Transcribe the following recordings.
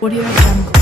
Audio Jungle.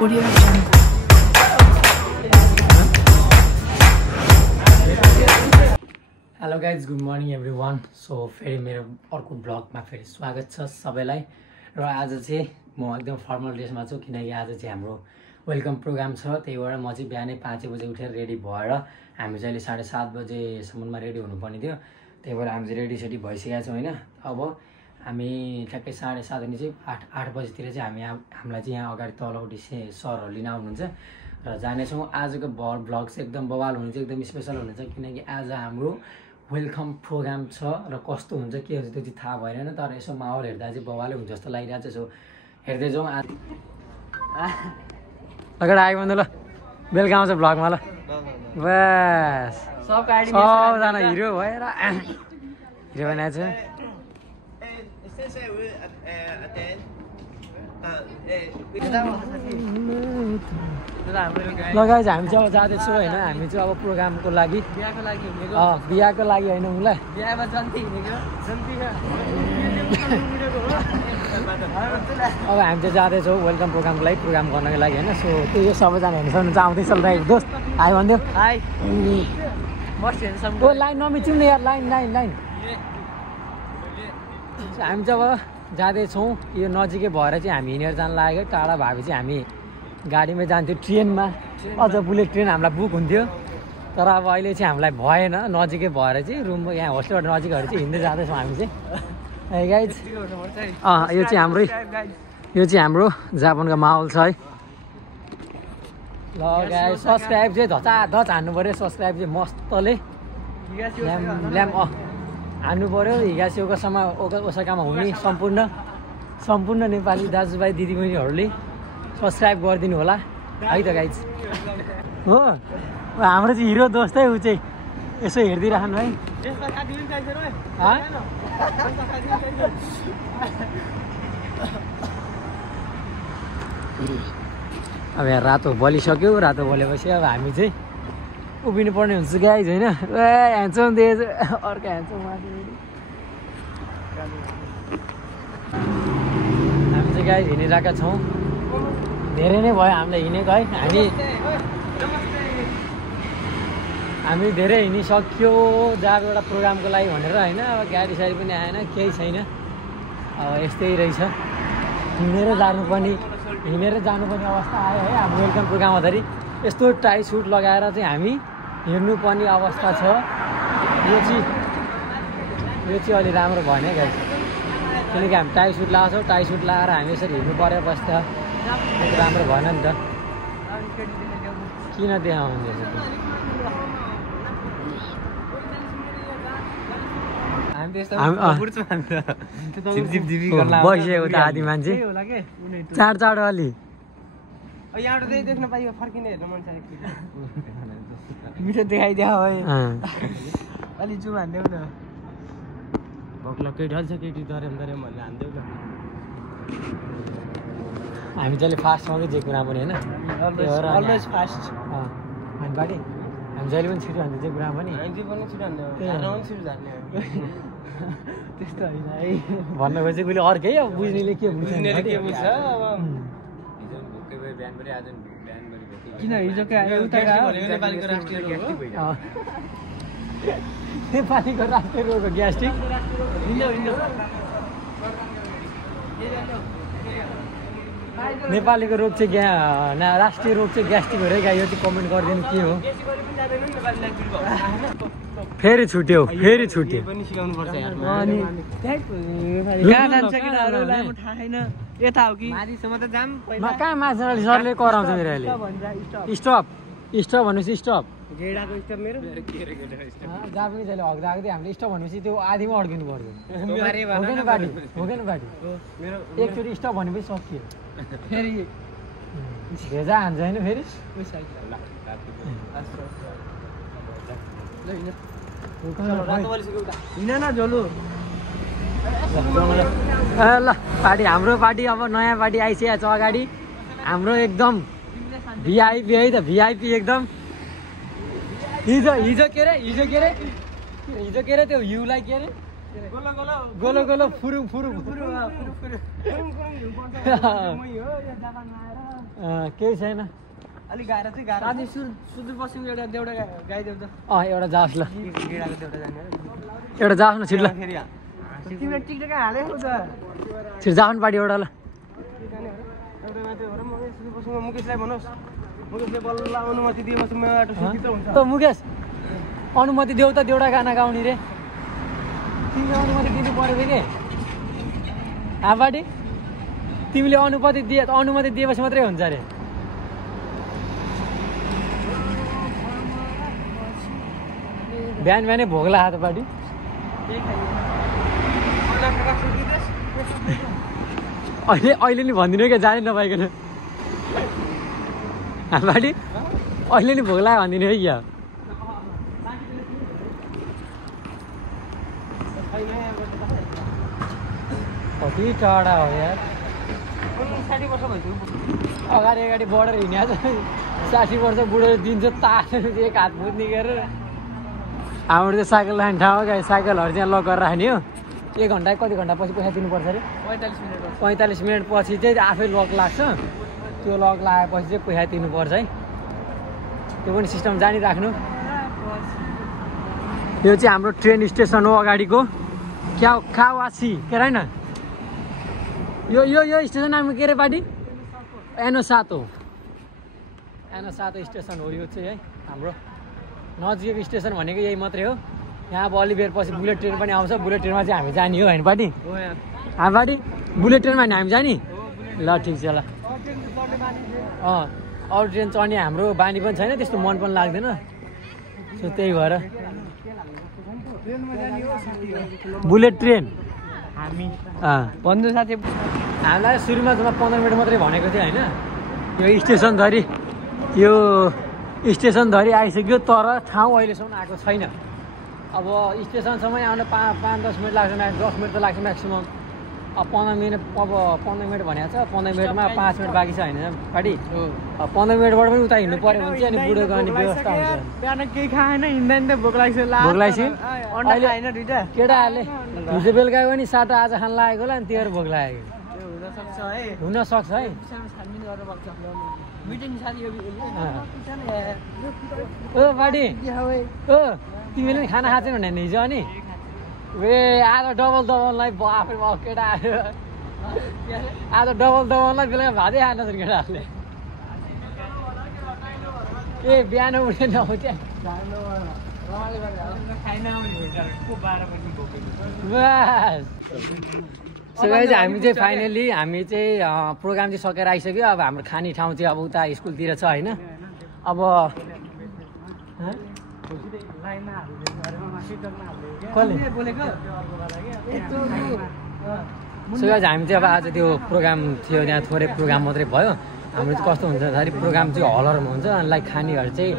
Audio Jungle. Hello guys, good morning every one. So फेरि मेरो अर्को ब्लगमा फेरि स्वागत छ सबैलाई। र आज चाहिँ म एकदम फर्मल ड्रेसमा छु किनकि आज चाहिँ हाम्रो वेलकम प्रोग्राम छ। त्यही भएर म चाहिँ बिहानै 5 बजे उठेर रेडी भएर हामी चाहिँ अहिले 7:30 बजेसम्ममा रेडी हुनुपर्ने थियो। त्यही भएर हामी चाहिँ रेडी भइसकेका छौँ होइन। अब हामी ठ्याक्कै 7:30 अनि चाहिँ 8 बजीतिर चाहिँ हामीलाई चाहिँ यहाँ अगाडि तलपट्टि सरहरू लिन आउनुहुन्छ र जानेछौँ। आजको ब्लग चाहिँ एकदम बवाल हुनुहुन्छ, एकदम स्पेसल हुनुहुन्छ किनकि आज हाम्रो वेलकम प्रोग्राम छ र कस्तो हुन्छ के हुन्छ त्यो चाहिँ थाहा भएन, तर यसो माहौल हेर्दा चाहिँ बवालै हुन्छ जस्तो लागिरहेको छ। सो हेर्दै जाउँ। अगाडि आयो भने ल बेलुका आउँछ ब्लगमा ल। बस सबजना हिरो भएर हिरो बनाएको छ। लगाइ हामी चाहिँ अब जाँदैछौँ होइन। हामी चाहिँ अब प्रोग्रामको लागि बिहाको लागि होइन उसलाई अब हामी चाहिँ जाँदैछौँ वेलकम प्रोग्रामको लागि, प्रोग्राम गर्नको लागि होइन। सो त्यो सबैजना हेर्नु सक्नुहुन्छ। आउँदैछ ल दोस्त आयो भनिदियो। ओ लाइन नमिच्यौँ न यार, लाइन लाइन लाइन। हामी चाहिँ अब जाँदैछौँ। यो नजिकै भएर चाहिँ हामी हिँडेर जान लागेको। टाढा भए चाहिँ हामी गाडीमै जान्थ्यो, ट्रेनमा अझ बुलेट ट्रेन हामीलाई बुक हुन्थ्यो। तर अब अहिले चाहिँ हामीलाई भएन, नजिकै भएर चाहिँ रुम यहाँ होस्टेलबाट नजिकहरू चाहिँ हिँड्दै जाँदैछौँ हामी चाहिँ। है गाइज, यो चाहिँ हाम्रो जापानको माहौल छ है। ल गाइज सब्सक्राइब चाहिँ धचाधच हान्नु पऱ्यो। सब्सक्राइब चाहिँ मस्तले ल्याम हान्नु पऱ्यो। हिगासियोकोसम्म ओसाकामा हुने सम्पूर्ण नेपाली दाजुभाइ दिदीबहिनीहरूले सब्सक्राइब गरिदिनु होला है त गाइज। हो हाम्रो चाहिँ हिरो दोस्तै ऊ चाहिँ यसो हेरिदिइराख्नु है। अब यहाँ रातो बलिसक्यो। रातो बलेपछि अब हामी चाहिँ उभिनु पर्ने हुन्छ गाइज होइन। ह्यान्डसम दिएछ अर्को ह्यान्डसम। हामी चाहिँ गाइज हिँडिरहेका छौँ। धेरै नै भयो हामीलाई हिँडेको है। हामी धेरै हिँडिसक्यो जब एउटा प्रोग्रामको लागि भनेर होइन। अब गाडी साडी पनि आएन, केही छैन। अब यस्तै रहेछ, हिँडेर जानुपर्ने अवस्था आयो है। हाम्रो वेलकम प्रोग्राम हुँदाखेरि यस्तो टाई सुट लगाएर चाहिँ हामी हिँड्नुपर्ने अवस्था छ। यो चाहिँ अलि राम्रो भएन है गाइस, किनकि हामी टाई सुट लगाएको छौँ। टाई सुट लगाएर हामी यसरी हिँड्नु पऱ्यो बस्दा राम्रो भएन नि त। किन देखाउँदैछ बसिएको त आदि मान्छे चाड अलि मिठो देखाइदियो है। अलि जुम हान्देऊ न, भोकलक्कै ढल्छ केटी दर्याम भनेर हान्देऊ न। हामी चाहिँ फास्टमा चाहिँ जे कुरा पनि होइन। अलवेज फास्ट हामी बाटी हामी जहिले पनि छिटो हान्छ जे कुरा पनि त्यस्तो होइन है। भन्नु खोजेको उसले अर्कै अब बुझ्नेले के बुझ्छ। किन हिजोकै नेपालीको राष्ट्रिय रोग हो ग्यास्ट्रिक। नेपालीको रोग चाहिँ राष्ट्रिय रोग चाहिँ ग्यास्ट्रिक हो रे गाई। यो चाहिँ कमेन्ट गरिदिनु के हो। फेरि छुट्यो पनि सिकाउनु पर्छ यार। अनि कहाँ जान्छ केटाहरूलाई म थाहा छैन। यता हो कि माथिसम्म त जाम पहिला। कहाँ माछा सरले कराउँछ मेरो अहिले। स्टप भनेपछि स्टप। गेडाको स्टप मेरो जहाँ पनि जहिले हग्दै हामीले स्टप भनेपछि त्यो आधीमा अड्किनु पर्यो। हुँदैन बाटी एकचोटि स्टप भनेपछि सकियो। फेरि भेजा हान्छ होइन फेरि। ल पार्टी हाम्रो पार्टी अब नयाँ पार्टी आइसकेको छ अगाडि। हाम्रो एकदम भिआइपी है त, भिआइपी एकदम। हिजो के अरे हिजो के अरे त्यो हिउँलाई के अरे गोलो गोलो गोलो गोलो फुरुङ फुरुङ केही छैन अलिक गाह्रो चाहिँ गाह्रो अनि सुदूरपश्चिम एउटा देउडा गाई देउ त एउटा जाओस् ल गेडाको देउडा जाने एउटा जाओस् न छिट ल फेरि तिमीले टिकटक हालेको त छिट जाओस् न पार्टी एउटा ल एउटा मात्रै हो र म सुदूरपश्चिममा मुकेशलाई भन्नुहोस् मुकेशले बल्ल अनुमति दिएपछि म बाटो सुकित हुन्छ त मुकेश अनुमति देऊ त देउडा गाना गाउने रे तिमीले अनुमति दिनु पऱ्यो कि हापाटी तिमीले अनुमति दिएपछि मात्रै हुन्छ अरे बिहान बिहानै भोक लाग्यो त पार्टी अहिले नि भनिदिनु क्या जाने नपाइकन पार्टी अहिले नि भोक लाग्यो भनिदिनु है क्या कति टाढा हो यार 60 वर्ष भइसक्यो अगाडि बढेर हिँड्या 60 वर्ष बुढो दिन्छ तानेर एक हात बुझ्ने गरेर हाम्रो त्यो साइकल राख्ने ठाउँ हो क्या साइकलहरू चाहिँ लक गरेर राख्ने हो 1 घन्टा कति घन्टा पछि पैसा दिनुपर्छ अरे 45 मिनट पछि चाहिँ आफै लक लाग्छ त्यो लक लागेपछि चाहिँ पैसा तिर्नुपर्छ है त्यो पनि सिस्टम जानिराख्नु यो चाहिँ हाम्रो ट्रेन स्टेसन हो अगाडिको क्या कावासी के होइन यो स्टेसन नाम के अरे पार्टी एनो7 स्टेसन हो यो चाहिँ है हाम्रो नजिकको स्टेसन भनेको यही मात्रै हो यहाँ अब अलि बेर पछि बुलेट ट्रेन पनि आउँछ बुलेट ट्रेनमा चाहिँ हामी जाने हो होइन पार्टी पार्टी बुलेट ट्रेनमा हामी जाने ल ठिक छ ल अरू ट्रेन चढ्ने हाम्रो बानी पनि छैन त्यस्तो मन पनि लाग्दैन सो त्यही भएर बुलेट ट्रेन हामी भन्नु साथी हामीलाई सुरुमा 15 मिनट मात्रै भनेको थियो होइन यो स्टेसनधरि आइसक्यो तर ठाउँ अहिलेसम्म आएको छैन अब स्टेसनसम्म आउन 5-10 मिनट लाग्छ 10 मिनट त लाग्छ म्याक्सिमम् अब 15 मिनट भनेको छ 15 मिनटमा 5 मिनट बाँकी छ होइन पार्टी 15 मिनटबाट पनि उता हिँड्नु पऱ्यो भने चाहिँ अनि बुढो गर्ने व्यवस्था हुन्छ बिहान केही खाएन हिँड्दा हिँड्दै भोक लाग्छ केटाहरूले हिजो बेलुका पनि साटा आज खान लागेको होला अनि त्योहरू भोक लागेको हुनसक्छ है ओ पार्टी तिमीले पनि खाना खाएको छैन भने हिजो अनि आज डबललाई आफै केटा आयो आज डबललाई बेलुका भातै खाएन छन् केटाहरूले बिहान उठे नउठ्या हामी चाहिँ फाइनली प्रोग्राम चाहिँ सकेर आइसक्यो अब हाम्रो खाने ठाउँ चाहिँ अब उता स्कुलतिर छ होइन अब हामी चाहिँ अब आज त्यो प्रोग्राम थियो त्यहाँ थोरै प्रोग्राम मात्रै भयो हाम्रो चाहिँ कस्तो हुन्छ भन्दाखेरि प्रोग्राम चाहिँ हलरमा हुन्छ अनि लाइक खानेहरू चाहिँ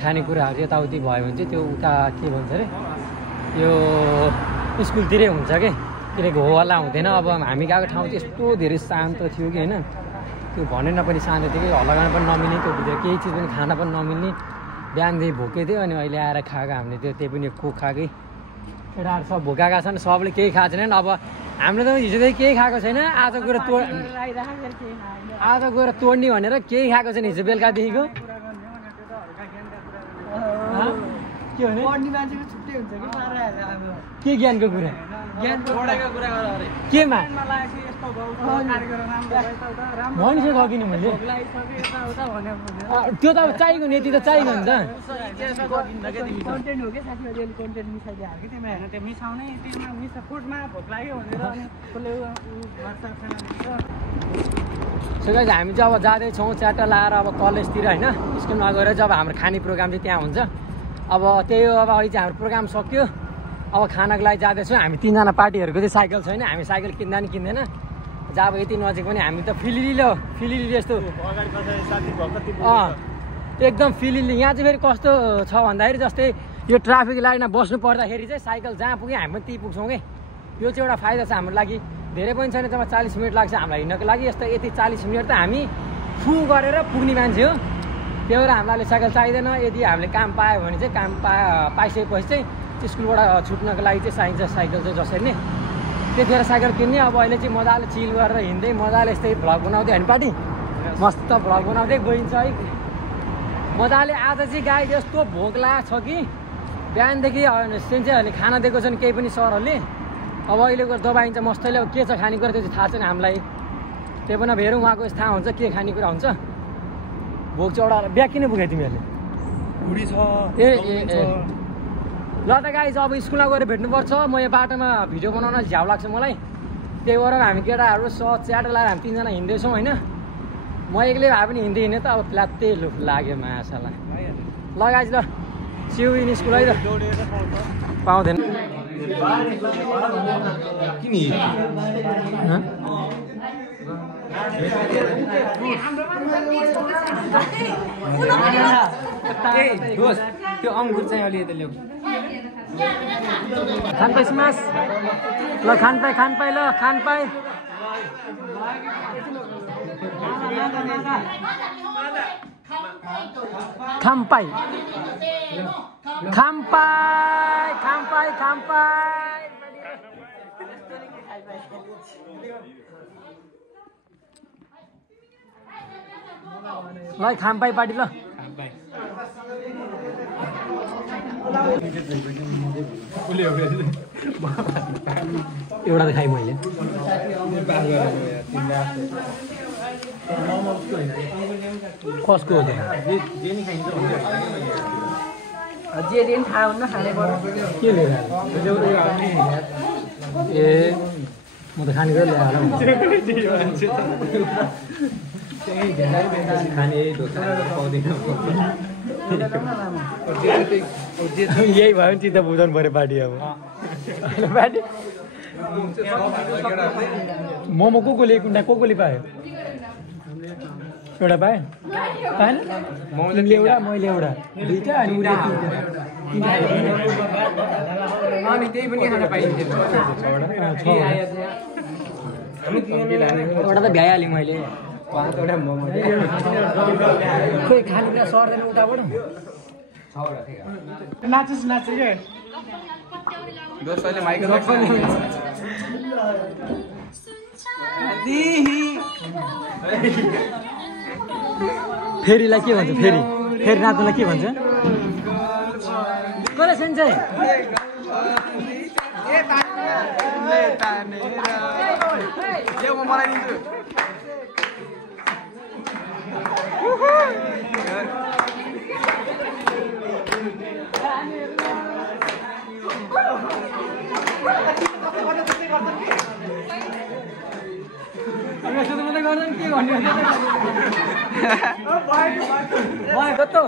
खानेकुराहरू यताउति भयो भने चाहिँ त्यो उता के भन्छ अरे यो स्कुलतिरै हुन्छ कि किनकि हो हल्ला हुँदैन अब हामी गएको ठाउँ चाहिँ यस्तो धेरै शान्त थियो कि होइन त्यो भनेन पनि शान्त थियो कि हल्ला गर्न पनि नमिल्ने त्यो भित्र केही चिज पनि खान पनि नमिल्ने बिहानदेखि भोकै थियो अनि अहिले आएर खाएको हामीले त्यही पनि कोक खाएकै केटाहरू सब भोकाएका छन् सबले केही खाएको छैन अब हामीले त हिजोदेखि केही खाएको छैन आज गएर तोड्ने भनेर केही खाएको छैन हिजो बेलुकादेखिको के ज्ञानको कुरा केमा भनिसक्यो सकिने मैले त्यो त अब चाहिएको नि यति त चाहिएको नि त हामी चाहिँ अब जाँदैछौँ च्याट्टा लाएर अब कलेजतिर होइन स्कुलमा गएर चाहिँ अब हाम्रो खाने प्रोग्राम चाहिँ त्यहाँ हुन्छ अब त्यही हो अब अहिले चाहिँ हाम्रो प्रोग्राम सक्यो अब खानाको लागि जाँदैछौँ हामी 3जना पार्टीहरूको चाहिँ साइकल छैन हामी साइकल किन्दा नि किन्दैन जब यति नजिक पनि हामी त फिलिली जस्तो एकदम फिलिली यहाँ चाहिँ फेरि कस्तो छ भन्दाखेरि जस्तै यो ट्राफिक लाइनमा बस्नु पर्दाखेरि चाहिँ साइकल जहाँ पुग्यो हामी पनि त्यहीँ पुग्छौँ कि यो चाहिँ एउटा फाइदा छ हाम्रो लागि धेरै पनि छैन जब 40 मिनट लाग्छ हामीलाई हिँड्नको लागि यति 40 मिनट त हामी फु गरेर पुग्ने मान्छे हो त्यही भएर हामीलाई साइकल चाहिँदैन यदि हामीले काम पायो भने चाहिँ काम पाइसकेपछि चाहिँ स्कुलबाट छुट्नको लागि चाहिँ चाहिन्छ साइकल चाहिँ जसरी नै त्यतिखेर साइकल किन्ने। अब अहिले चाहिँ मजाले चिल गरेर हिँड्दै मजाले यस्तै भ्लग बनाउँदै होइन पार्टी मस्त भ्लग बनाउँदै गइन्छ है मजाले। आज चाहिँ गाई यस्तो भोक लागेको छ कि बिहानदेखि चाहिँ अहिले खाना दिएको छन् केही पनि सरहरूले। अब अहिलेको दबाइन्छ मस्तैले अब के छ खानेकुरा त्यो चाहिँ थाहा छैन हामीलाई। त्यही पनि अब हेरौँ उहाँको थाहा हुन्छ के खानेकुरा हुन्छ। भोक चाहिँ एउटा बिहा किन पुग्यो तिमीहरूले? ए ल त गाइज अब स्कुलमा गएर भेट्नुपर्छ। म यो बाटोमा भिडियो बनाउन झ्याउ लाग्छ मलाई। त्यही भएर हामी केटाहरू च्याटर लगाएर हामी 3 जना हिँड्दैछौँ होइन। म एक्लै भए पनि हिँड्दै त अब फ्ल्यात्तै लाग्यो माछालाई। ल गाइज ल सिउ इन स्कुल है त पाउँदैन त्यो अङ्गुर चाहिँ अलि यता ल्याऊ खानपाई स्मास ल खानपाई ल खानपाई खामपाई खामपाई खामपाई खामपाई ल खामपाई पार्टी ल एउटा त खाएँ मैले कसको हो जे दिन थाहा हुन्न खाने पर्छ के लिएर ए म त खानेकुरा ल्याएर खाने यही भयो भने चित्त बुझाउनु पऱ्यो पार्टी अब पार्टी मोमो कोले कुन्डा कोले पायो एउटा पाएँ पाएन तिमीले एउटा मैले एउटा दुईवटा अनि उसले तिनवटा अनि त्यही पनि खान पाइन्थ्यो एउटा त भ्याइहालेँ मैले खोइ खानेकुरा सर्दैन उताबाट नाचेस् क्या दोस्तले माइक फेरीलाई के भन्छ फेरी नाच्नलाई के भन्छ कसले सुन्छ मलाई दिन्छु यस्तो त मात्रै गर्दैन के भन्ने भयो कस्तो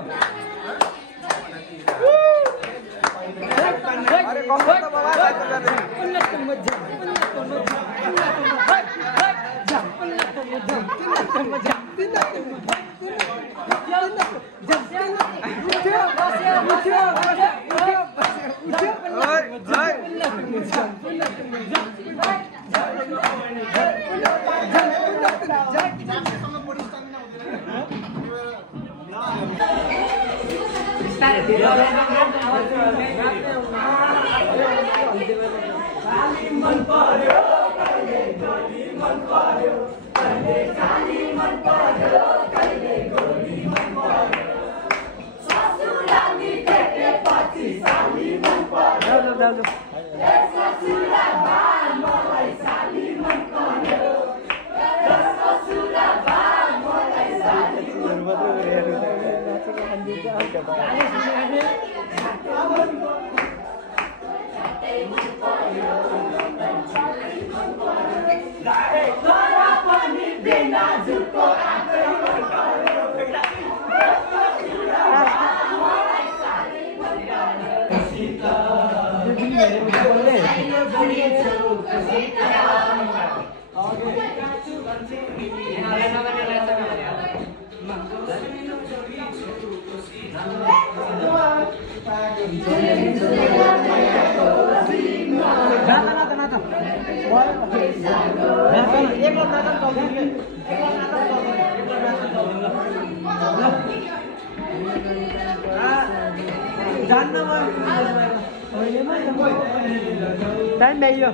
टाइम भ्याइयो